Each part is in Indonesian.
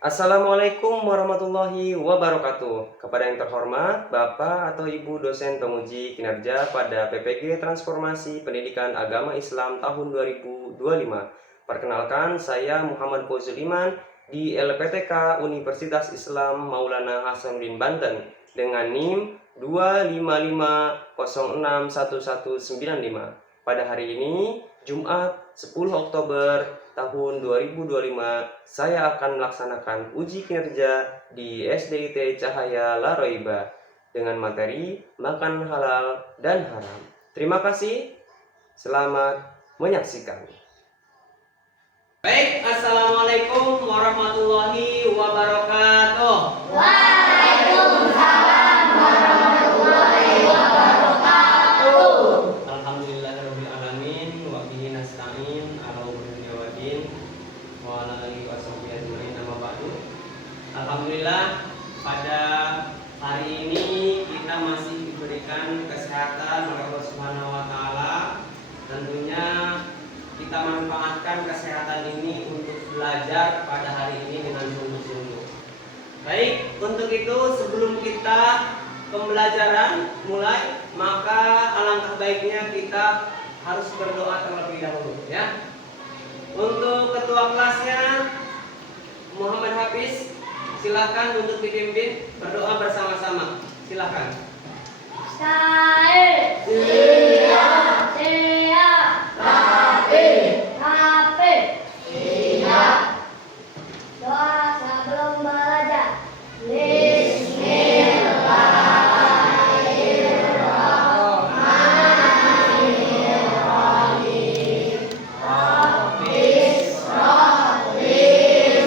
Assalamualaikum warahmatullahi wabarakatuh. Kepada yang terhormat, Bapak atau Ibu dosen penguji kinerja pada PPG Transformasi Pendidikan Agama Islam tahun 2025. Perkenalkan, saya Muhammad Fauzuliman di LPTK Universitas Islam Maulana Hasanuddin Banten dengan NIM 255061195. Pada hari ini, Jumat 10 Oktober tahun 2025, saya akan melaksanakan uji kinerja di SDIT Cahaya Laroiba dengan materi makan halal dan haram. Terima kasih, selamat menyaksikan. Baik, Assalamualaikum warahmatullahi wabarakatuh. Waalaikumsalam warahmatullahi wabarakatuh. Alhamdulillahirabbil alamin wa bihi nasta'in ala umuri waddin wa ala alihi washabbihi ajmain amma ba'du. Alhamdulillah, pada hari ini kita masih diberikan kesehatan oleh Allah Subhanahu wa taala. Tentunya kita manfaatkan kesehatan ini untuk belajar pada hari ini dengan sungguh-sungguh. Baik, untuk itu sebelum kita pembelajaran mulai, maka alangkah baiknya kita harus berdoa terlebih dahulu, ya. Untuk ketua kelasnya Muhammad Hafiz, silakan untuk dipimpin berdoa bersama-sama. Silakan. Saya siap, tapi siap. Doa sebelum belajar. Bismillahirrahmanirrahim. Hafiz Rabbi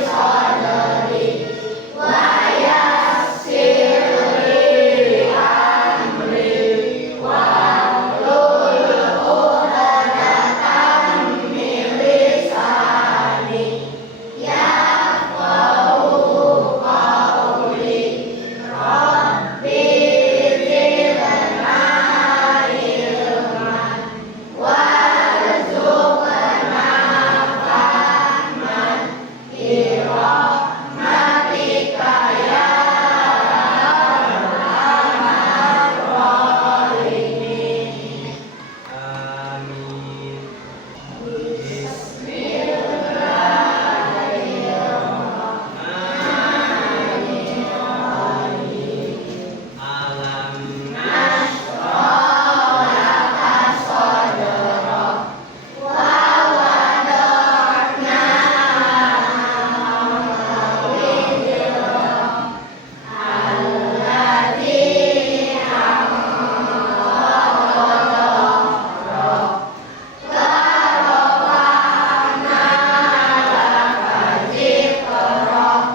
sadri wa yassir li amri wahlul 'uqdatam min lisani yafqahu qawli. Rabbi zidna ilman warzuqna fahman birahmatika ya arhamar rahimin. Amin. Bismillahirrahmanirrahim. Alam Nashrah laka sadrak wa wada'na wizrak alladzi anqadha dhahrak wa rafa'na laka dzikrak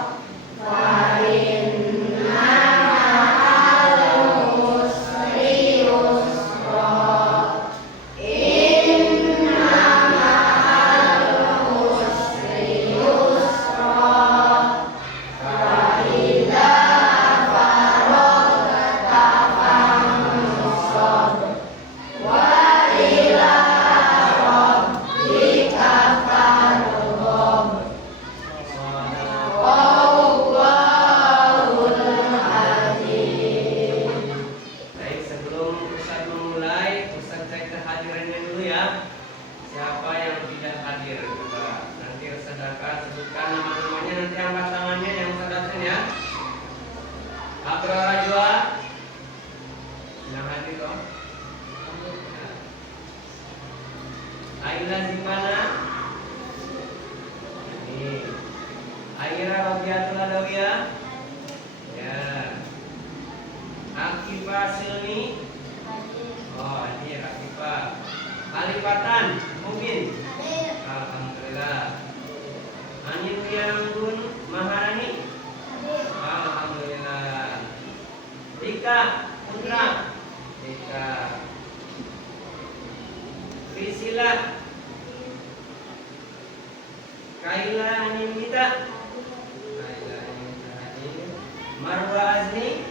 fa inna ma'al usri yusra. Inna ma'al usri yusra. Fa idza faragta fansab wa ila rabbika farghab. Wallahul azim. Baik, sebelum Ustaz memulai, Ustaz cek kehadirannya dulu ya. Siapa yang tidak hadir? Coba nanti Ustaz akan sebutkan nama-namanya, nanti angkat tangannya yang Ustaz absen ya. Abrar Rajwa yang hadir dong. Aila Zimana. Ini Aira Robiatul Adawiyah. Ya. Akifah Silmi. Oh, hadir Akifah. Alifatan Mungkin. Alhamdulillah. Anin Wianggun Maharani. Alhamdulillah. Dika Putra. Dika. Priscilla. Kaila Animita. Kaila Animita hadir. Marwa Azmi.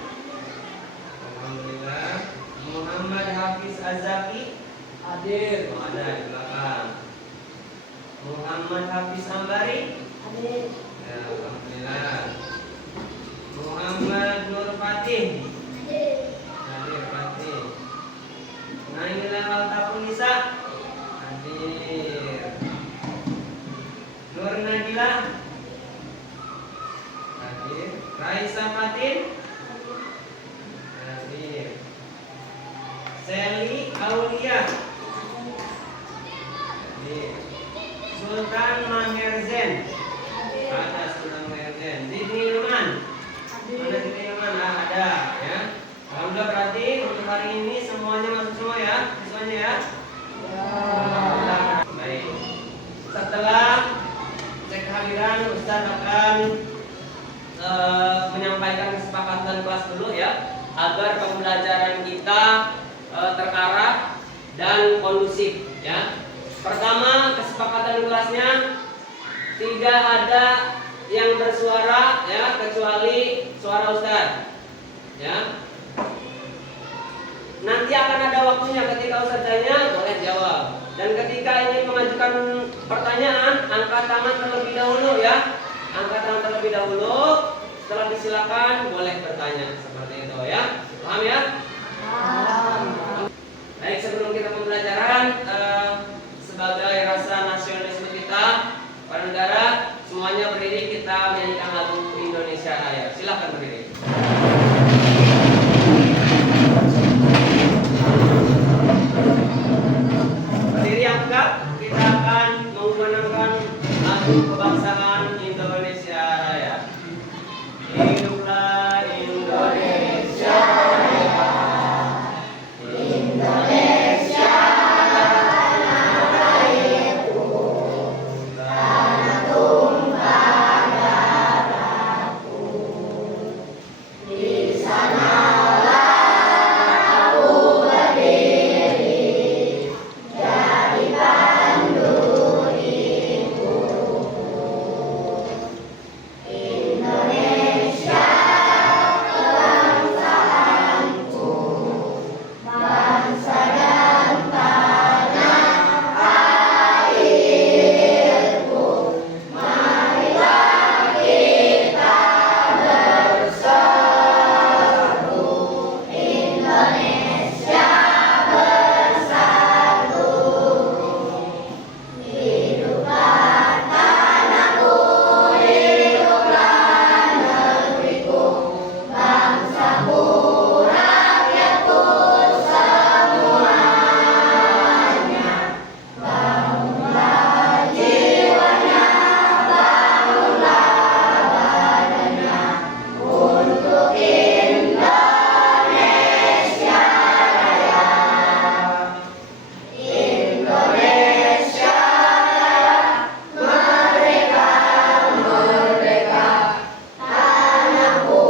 Alhamdulillah. Muhammad Hafiz Azaki hadir. Oh, ada di belakang. Muhammad Hafiz Ambari hadir. Ya, alhamdulillah. Muhammad Nur Fatih. Hadir Fatih. Naila Altapun Nisa. Hadir. Nur Nabila. Hadir. Raisa Fatin. Hadir. Seli Aulia. Hadir. Sultan Maherzen. Ada Sultan Maherzen. Zidni Luman. Mana Zidni Luman? Ada ya. Alhamdulillah, berarti untuk hari ini semuanya masuk semua ya, siswanya ya. Alhamdulillah. Baik. Setelah cek kehadiran, Ustaz akan menyampaikan kesepakatan kelas dulu ya, agar pembelajaran kita terarah dan kondusif ya. Pertama, kesepakatan kelasnya tidak ada yang bersuara ya, kecuali suara Ustaz ya. Nanti akan ada waktunya, ketika Ustaz tanya boleh jawab, dan ketika ingin mengajukan pertanyaan angkat tangan terlebih dahulu ya, angkat tangan terlebih dahulu, setelah disilakan boleh bertanya seperti itu ya. Paham ya? Baik, sebelum kita pembelajaran, sebagai rasa nasionalisme kita para negara, semuanya berdiri, kita menyanyikan lagu Indonesia Raya. Silakan berdiri. Berdiri yang tegak, kita akan menggunakan lagu kebangsaan Indonesia Raya. Hiduplah Indonesia Raya. Indonesia tanahku, tanah tumpah darahku. Di sanalah aku berdiri, jadi pandu hidupku. Indonesia kebangsaanku, bangsa dan tanah airku. Marilah kita bersatu, Indonesia bersatu. Hiduplah tanahku, hiduplah negeriku, bangsaku, rakyatku semuanya. Bangunlah jiwanya, bangunlah badannya, untuk Indonesia Raya. Indonesia Raya, merdeka, merdeka, tanahku,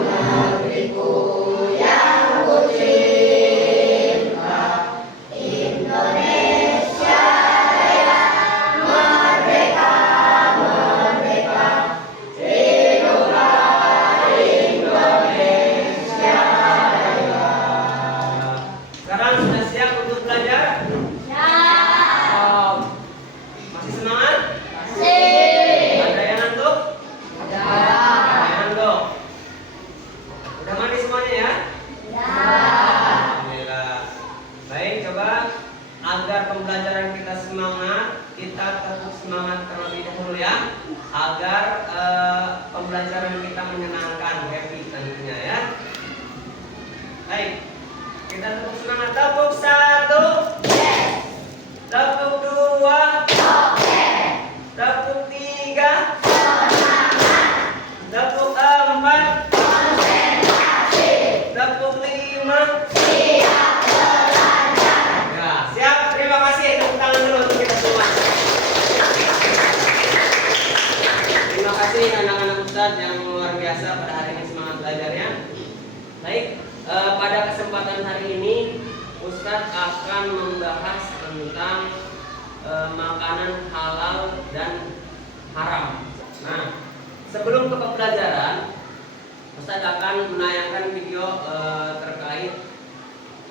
negeriku yang ku cinta. Indonesia Raya, merdeka, merdeka, hiduplah Indonesia Raya. Sekarang sudah siap untuk belajar? Oh, masih semangat? Ada yang ngantuk? Ada yang ngantuk? Udah mandi semuanya ya? Alhamdulillah. Baik, coba agar pembelajaran kita semangat, kita tetap semangat terlebih dahulu ya, agar pembelajaran kita menyenangkan, happy tentunya ya. Baik, kita tetap semangat. Tepuk satu, tepuk dua, tepuk tiga, tepuk empat, tepuk lima. Ya, siap. Terima kasih. Tepuk tangan dulu untuk kita semua. Terima kasih anak-anak Ustadz yang luar biasa pada hari ini, semangat belajarnya. Baik, pada kesempatan hari ini Ustadz akan membahas tentang makanan halal dan haram. Nah, sebelum ke pembelajaran, Ustadz akan menayangkan video terkait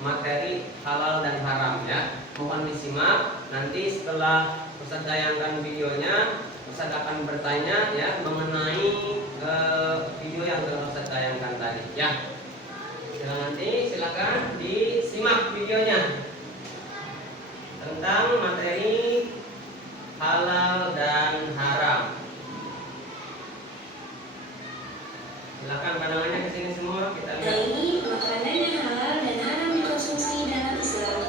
materi halal dan haram ya. Mohon disimak. Nanti setelah Ustadz tayangkan videonya, Ustaz akan bertanya ya mengenai video yang telah Ustaz tayangkan tadi ya. Silakan disimak videonya tentang materi halal dan haram. Silakan pandangannya ke sini semua, kita lihat. Ini makanan yang halal dan haram dikonsumsi dalam Islam.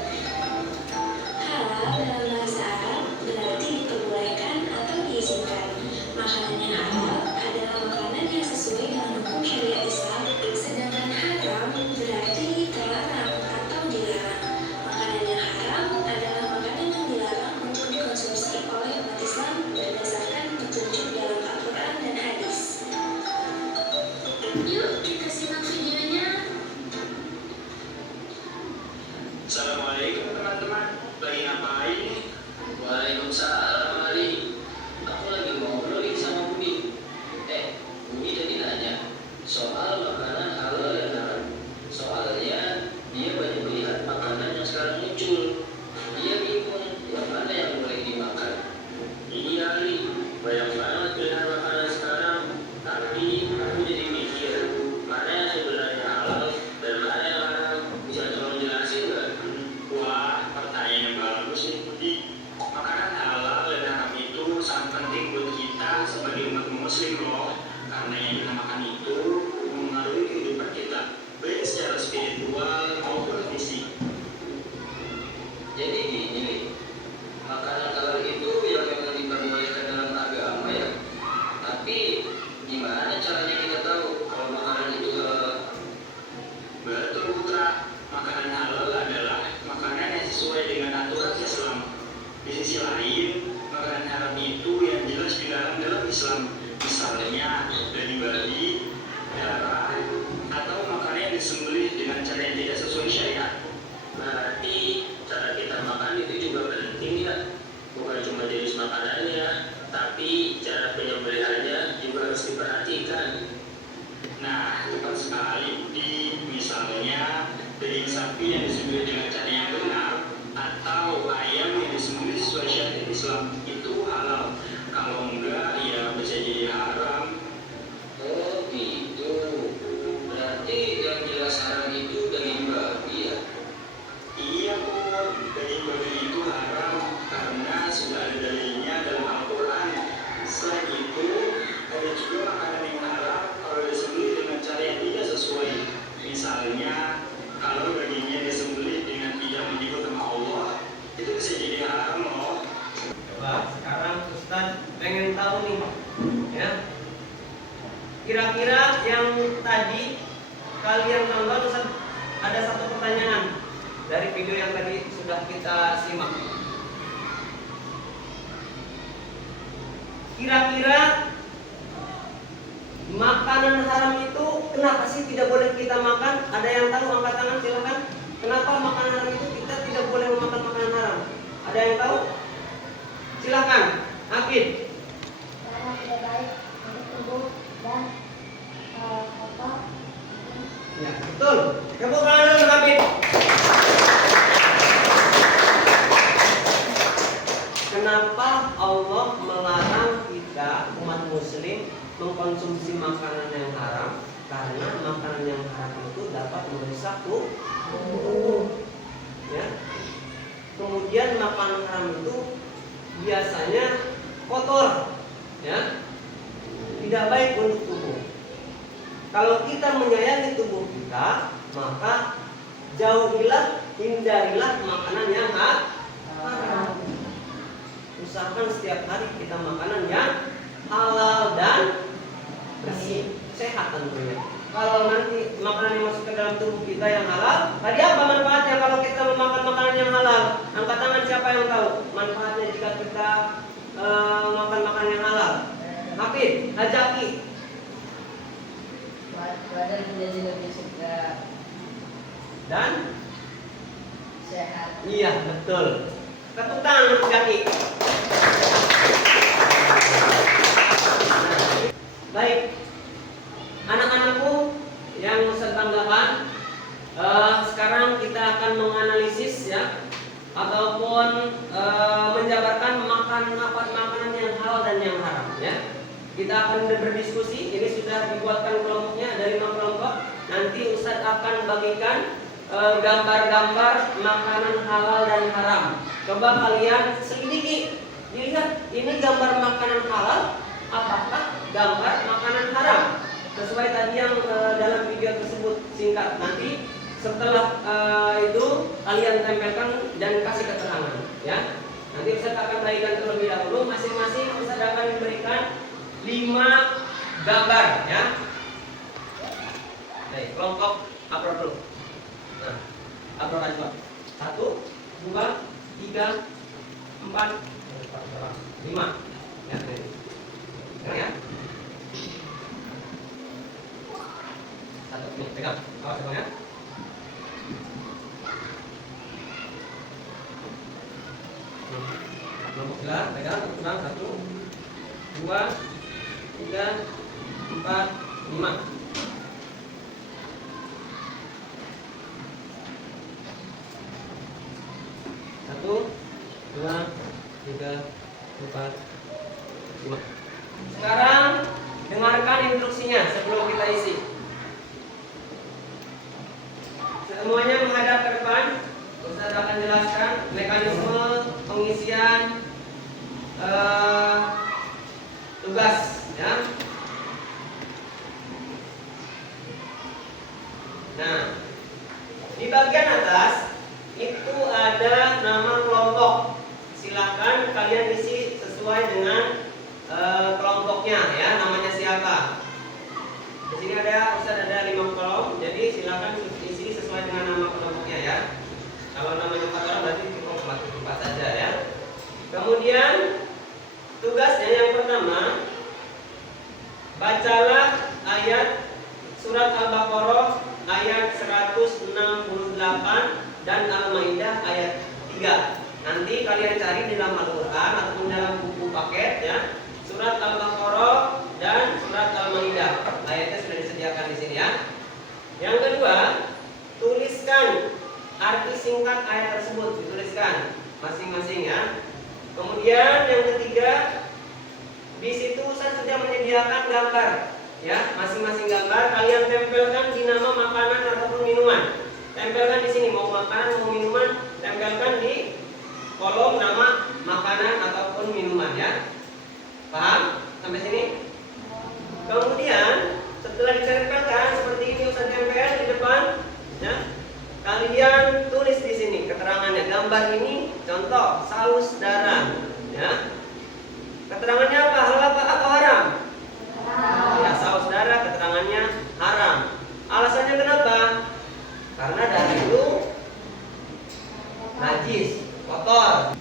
Halal dalam bahasa Arab berarti diperbolehkan atau diizinkan. Makanan yang halal adalah makanan yang sesuai dengan hukum syariat Islam, sedangkan haram berarti terlarang atau dilarang. Makanan yang haram adalah makanan yang dilarang untuk dikonsumsi oleh umat Islam berdasarkan petunjuk dalam Al-Quran dan hadis. Yuk kita simak videonya. Assalamualaikum teman-teman, lagi ngapain nih? Waalaikumsalam Ali. Aku lagi ngobrol nih sama Budi. Budi tadi nanya soal makanan halal dan haram. Soalnya dia banyak melihat makanan yang sekarang muncul. Dia bingung yang mana yang boleh dimakan. Iya Ali, banyak banget pilihan makanan sekarang. Tapi aku jadi mikir mana yang sebenarnya halal dan mana yang haram. Bisa tolong jelasin nggak? Wah, pertanyaan yang bagus nih Budi. Makanan halal dan haram itu sangat penting buat kita sebagai umat muslim loh. Karena yang kita makan itu mengaruhi kehidupan kita, baik secara spiritual maupun fisik. Jadi gini nih, makanan halal itu yang memang diperbolehkan dalam agama ya. Tapi gimana caranya kita tahu kalau makanan itu halal? Betul Putra, makanan halal adalah makanan yang sesuai dengan aturan Islam. Di sisi lain, makanan haram itu yang jelas dilarang dalam Islam. Misalnya daging babi, darah, atau makanan yang disembelih dengan cara yang tidak sesuai syariat. Berarti cara kita makan itu juga penting ya. Bukan cuma jenis makanannya, tapi cara penyembelihannya juga harus diperhatikan. Nah, tepat sekali Budi. Misalnya daging sapi yang disembelih dengan cara yang benar atau ayam yang disembelih sesuai syariat Islam itu halal. Kalau enggak, ya bisa jadi haram. Oh gitu. Berarti yang jelas haram itu daging babi ya? Iya Pur, daging babi itu haram karena sudah ada dalilnya dalam Al-Quran. Selain itu, ada juga makanan yang haram kalau disembelih dengan cara yang tidak sesuai. Misalnya, kalau dagingnya disembelih dengan tidak menyebut nama Allah, itu bisa jadi haram loh. Coba sekarang Ustaz pengen tahu nih ya. Kira-kira yang tadi kalian tonton, Ustaz ada satu pertanyaan dari video yang tadi sudah kita simak. Kira-kira makanan haram itu kenapa sih tidak boleh kita makan? Ada yang tahu? Angkat tangan silakan. Kenapa makanan haram itu kita tidak boleh memakan makanan haram? Ada yang tahu? Silakan, Akid. Karena tidak baik untuk tubuh dan Ya, betul. Tepuk tangan dulu, Akid. Kenapa Allah melarang kita umat muslim mengkonsumsi makanan yang haram? Karena makanan yang haram itu dapat merusak tubuh. Ya. Kemudian makanan haram itu biasanya kotor, ya, tidak baik untuk tubuh. Kalau kita menyayangi tubuh kita, maka jauhilah, hindarilah makanan yang haram. Usahakan setiap hari kita makanan yang halal dan bersih, sehat tentunya. Kalau nanti makanan yang masuk ke dalam tubuh kita yang halal, tadi apa manfaatnya kalau kita memakan makanan yang halal? Angkat tangan siapa yang tahu manfaatnya jika kita makan makanan yang halal? Hafid, Hajaki. Badan menjadi lebih segar Dan sehat. iya betul. Tepuk tangan Hajaki. Baik, anak-anakku yang Ustaz banggakan, sekarang kita akan menganalisis ya, ataupun menjabarkan makanan makanan yang halal dan yang haram ya. Kita akan berdiskusi, ini sudah dibuatkan kelompoknya dari 6 kelompok. Nanti Ustadz akan bagikan gambar-gambar makanan halal dan haram. Coba kalian selidiki, dilihat ini gambar makanan halal, apakah gambar makanan haram. Sesuai tadi yang dalam video tersebut singkat. Nanti setelah itu kalian tempelkan dan kasih keterangan ya. Nanti Ustadz akan bagikan terlebih dahulu, masing-masing Ustadz akan memberikan 5 gambar ya. Baik, kelompok upload dulu. Nah, upload aja. 1, 2, 3, 4, 5. Ya, ini. Ya. Satu, nih, pegang. Awas ya. Kelompok gelar, pegang, kurang 1, 2, 3, 4, 5. Satu, 2, 3, 4, 5. Sekarang dengarkan instruksinya sebelum kita isi. Semuanya menghadap ke depan. Ustaz akan jelaskan mekanisme pengisian tugas ya. Nah, di bagian atas itu ada nama kelompok. Silahkan kalian isi sesuai dengan kelompoknya ya, namanya siapa. Di sini Ustaz ada 5 kolom, jadi silahkan isi sesuai dengan nama kelompoknya ya. Kalau namanya 4 orang berarti cukup 4 saja ya. Kemudian tugasnya yang pertama, bacalah ayat surat Al-Baqarah ayat 168 dan Al-Maidah ayat 3. Nanti kalian cari di dalam Al-Quran ataupun dalam buku paket ya. Surat Al-Baqarah dan surat Al-Maidah. Ayatnya sudah disediakan di sini ya. Yang kedua, tuliskan arti singkat ayat tersebut, dituliskan masing-masing ya. Kemudian yang ketiga, di situ Ustaz sudah menyediakan gambar ya, masing-masing gambar kalian tempelkan di nama makanan ataupun minuman. Tempelkan di sini, mau makanan mau minuman, tempelkan di kolom nama makanan ataupun minuman ya. Paham sampai sini? Kemudian setelah ditempelkan seperti ini, Ustaz tempel di depan ya. Kalian tulis di sini keterangannya. Gambar ini contoh saus darah ya. Keterangannya apa? Halal atau haram? Ya, saus darah keterangannya haram. Alasannya kenapa? Karena darah itu najis, kotor.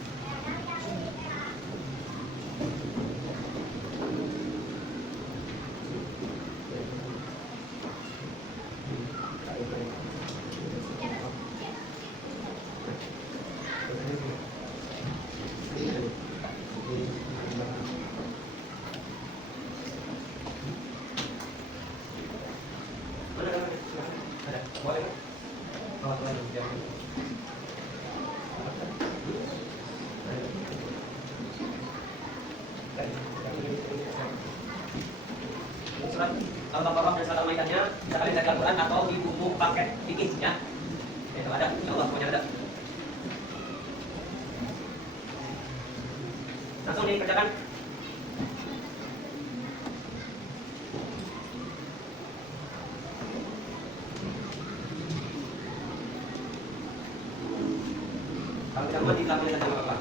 Surat Al-Baqarah dan surat Al-Maidahnya bisa kalian cari Al-Quran atau di buku paket fikih ya. Itu ada, ya Allah semuanya ada. Langsung dikerjakan. Kalau tidak mau dilakukan saja apa-apa.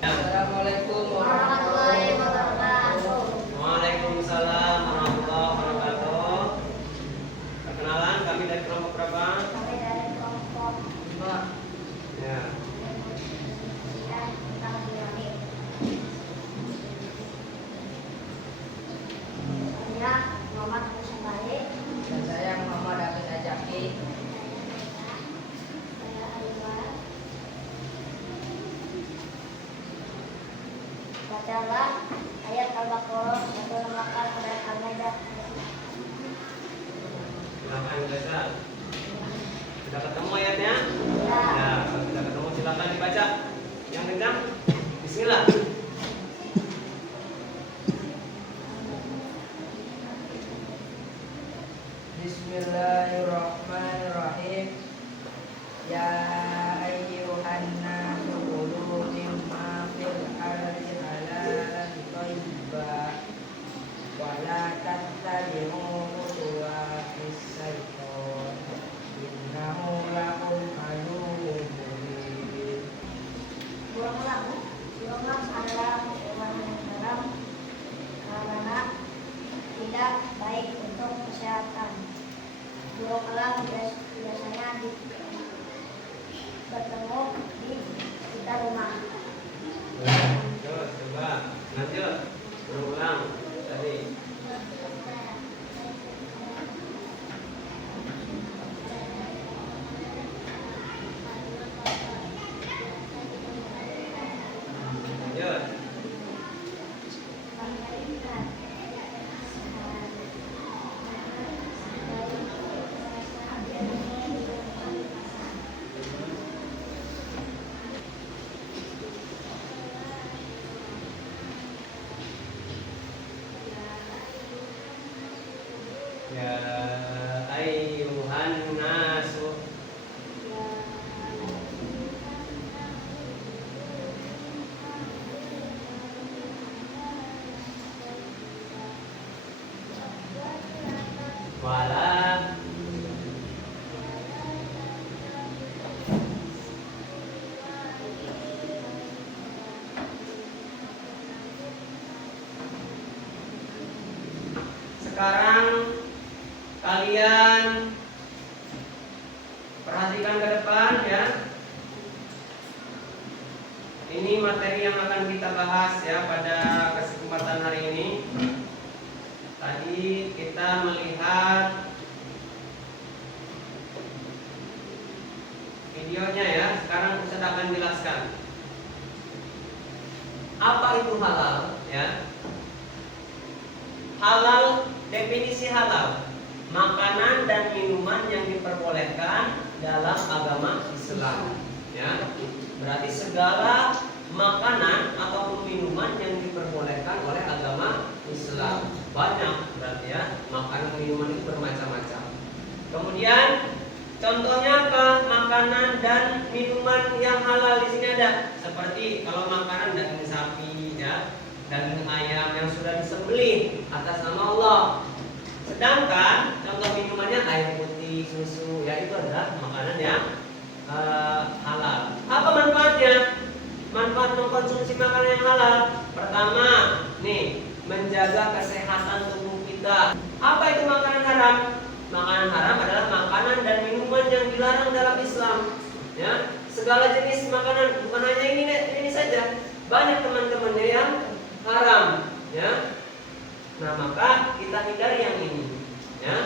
Assalamualaikum Warahmatullahi wabarakatuh. Waalaikumsalam warahmatullahi wabarakatuh. Perkenalan, kami dari kelompok berapa? Kami dari kelompok 5. Ya. Bacalah ayat Al-Baqarah 168 dan Al-Maidah. Silakan dibaca. Sudah ketemu ayatnya? Ya. Ya, kalau sudah ketemu silakan dibaca. Yang kencang. Bismillah. Bismillahirrahmanirrahim. Ya ayyuhan nasu kulu mimma fil ardi halalan thayyiban wa la tattabi'u khutuwatis syaitan innahu lakum aduwwun mubin. Buanglah adalah hewan yang haram karena tidak baik untuk kesehatan. Burung elang biasanya bertemu di sekitar rumah. Terus coba lanjut. Berulang tadi. Lanjut. Ya ayyuhan nasu. Wala sekarang kalian perhatikan ke depan ya. Ini materi yang akan kita bahas ya pada kesempatan hari ini. Tadi kita melihat videonya ya. Sekarang Ustaz akan jelaskan apa itu halal ya. Halal, definisi halal, makanan dan minuman yang diperbolehkan dalam agama Islam ya. Berarti segala makanan ataupun minuman yang diperbolehkan oleh agama Islam. Banyak berarti ya, makanan minuman itu bermacam-macam. Kemudian contohnya apa? Makanan dan minuman yang halal di sini ada. Seperti kalau makanan daging sapi ya, daging ayam yang sudah disembelih atas nama Allah. Sedangkan contoh minumannya air putih, susu, ya itu adalah makanan yang halal. Apa manfaatnya? Manfaat mengkonsumsi makanan yang halal. Pertama, nih, menjaga kesehatan tubuh kita. Apa itu makanan haram? Makanan haram adalah makanan dan minuman yang dilarang dalam Islam. Ya, segala jenis makanan, bukan hanya ini saja. Banyak teman-temannya yang haram, ya. Nah, maka kita hindari yang ini, ya.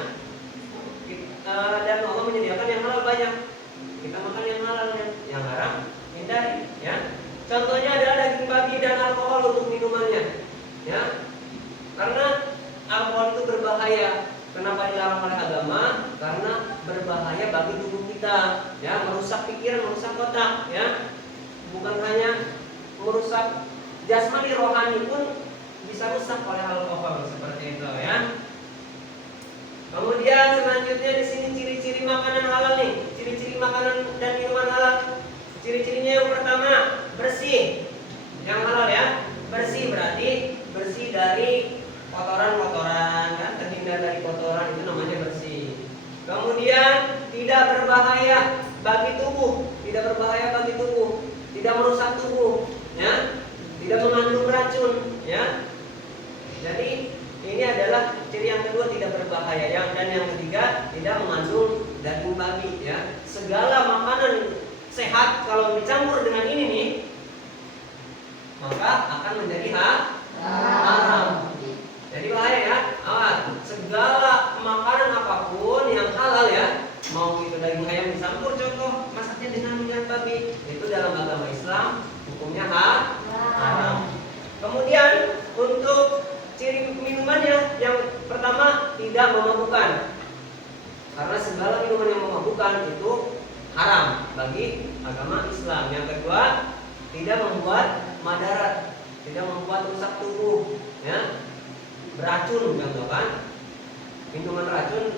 Dan Allah menyediakan yang halal banyak. Kita makan yang halal, yang haram hindari, ya. Contohnya adalah daging babi dan alkohol untuk minumannya, ya. Karena alkohol itu berbahaya. Kenapa dilarang oleh agama? Karena berbahaya bagi tubuh kita, ya. Merusak pikiran, merusak otak, ya. Bukan hanya merusak jasmani, rohani pun bisa rusak oleh alkohol seperti itu, ya. Kemudian selanjutnya di sini ciri-ciri makanan halal nih, ciri-ciri makanan dan minuman halal. Ciri-cirinya yang pertama bersih, yang halal ya, bersih berarti bersih dari kotoran-kotoran, kan, terhindar dari kotoran itu namanya bersih. Kemudian tidak berbahaya bagi tubuh, tidak berbahaya bagi tubuh, tidak merusak tubuh, ya, tidak mengandung racun, ya. Jadi ini adalah ciri yang kedua, tidak berbahaya. Dan yang ketiga, tidak mengandung daging babi, ya. Segala makanan sehat kalau dicampur dengan ini nih, maka akan menjadi haram. Jadi bahaya ya. Awas, segala makanan apapun yang halal ya, mau itu daging ayam dicampur contoh masaknya dengan minyak babi, itu dalam agama Islam hukumnya haram. Kemudian pertama, tidak memabukkan. Karena segala minuman yang memabukkan itu haram bagi agama Islam. Yang kedua, tidak membuat madarat, tidak membuat rusak tubuh, ya. Beracun contoh kan, minuman racun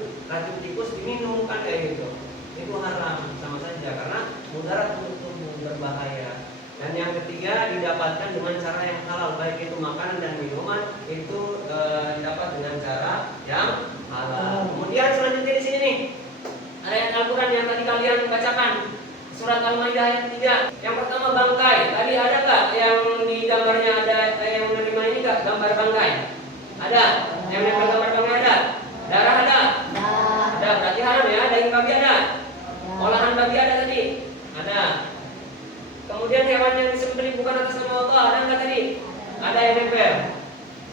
tikus diminum kan kayak gitu, itu haram sama saja karena mudarat untuk tubuh, berbahaya. Dan yang ketiga, didapatkan dengan cara yang halal, baik itu makanan dan minuman itu didapat dengan cara yang halal. Kemudian selanjutnya di sini nih ayat Al-Quran yang tadi kalian bacakan, surat Al-Maidah ayat 3. Yang pertama bangkai. Tadi ada nggak yang di gambarnya ada yang menerima ini nggak gambar bangkai? Ada. Yang nempel gambar bangkai ada. Darah ada. Ada. Berarti haram ya. Daging babi ada. Olahan babi ada tadi. Ada. Kemudian hewan yang disembelih bukan atas nama Allah ada nggak tadi? Ada yang nempel.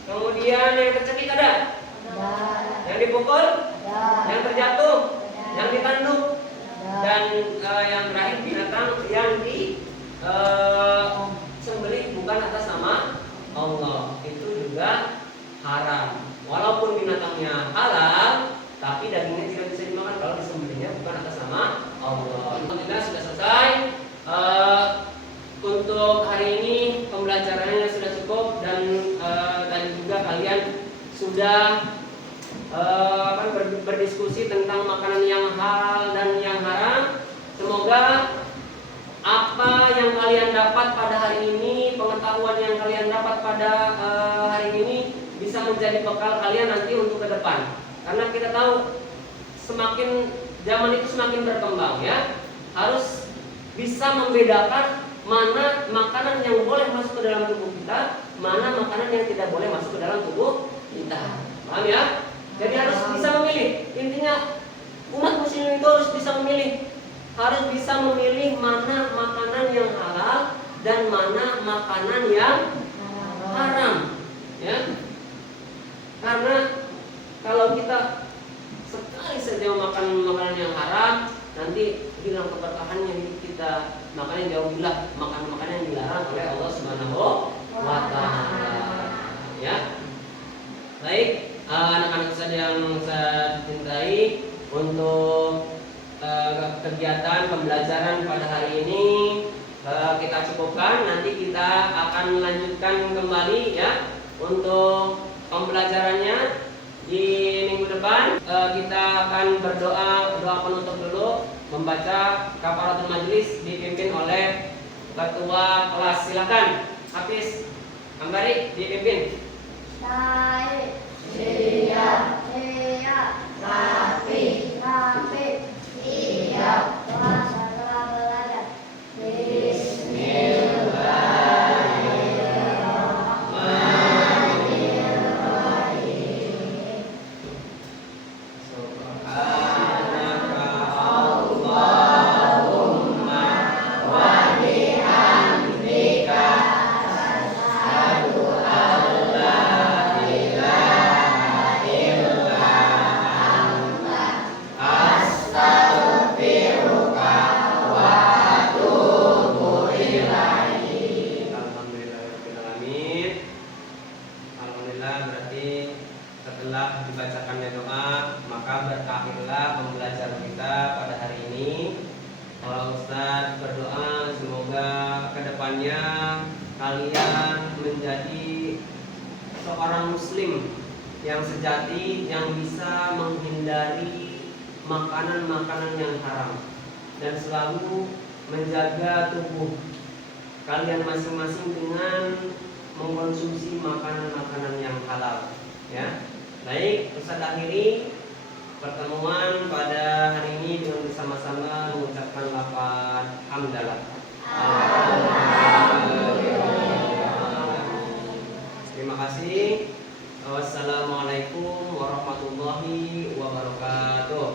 Kemudian yang tercekik ada. Yang dipukul, yang terjatuh, yang ditanduk, dan yang terakhir binatang yang disembelih bukan atas nama Allah, itu juga haram. Walaupun binatangnya halal, tapi dagingnya tidak bisa dimakan kalau disembelihnya bukan atas nama Allah. Alhamdulillah sudah selesai. Untuk hari ini pembelajarannya sudah cukup dan juga kalian sudah berdiskusi tentang makanan yang halal dan yang haram. Semoga apa yang kalian dapat pada hari ini, pengetahuan yang kalian dapat pada hari ini bisa menjadi bekal kalian nanti untuk ke depan. Karena kita tahu semakin zaman itu semakin berkembang ya, harus bisa membedakan mana makanan yang boleh masuk ke dalam tubuh kita, mana makanan yang tidak boleh masuk ke dalam tubuh kita. Paham ya? Jadi harus bisa memilih. Intinya umat muslim itu harus bisa memilih. Harus bisa memilih mana makanan yang halal dan mana makanan yang haram. Ya. Karena kalau kita sekali saja makan makanan yang haram, nanti hilang keberkahannya hidup kita. Makanya jauhilah makanan-makanan yang dilarang oleh Allah Subhanahu wa taala. Ya. Baik, anak-anak yang saya cintai, untuk kegiatan pembelajaran pada hari ini kita cukupkan. Nanti kita akan melanjutkan kembali ya untuk pembelajarannya di minggu depan. Kita akan berdoa, doa penutup dulu, membaca kafaratul majlis dipimpin oleh ketua kelas. Silakan Hafiz Ambari dipimpin. Baik. Siap. Siap. Rapi. Rapi. Siap. Puasa telah belajar. Bismillahirrahmanirrahim. Subhanaka Allahumma wa bihamdika asyhadu an la ilaha illa anta astaghfiruka wa atubu ilaik. Alhamdulillahirrahmanirrahim. Alhamdulillah, berarti setelah dibacakannya doa, maka berakhirlah pembelajaran kita pada hari ini. Ustaz berdoa semoga kedepannya kalian menjadi seorang muslim yang sejati, yang bisa menghindari makanan-makanan yang haram dan selalu menjaga tubuh kalian masing-masing dengan mengkonsumsi makanan-makanan yang halal ya. Baik, Ustaz akhiri pertemuan pada hari ini dengan bersama-sama mengucapkan lafaz hamdalah. Terima kasih. Wassalamualaikum warahmatullahi wabarakatuh.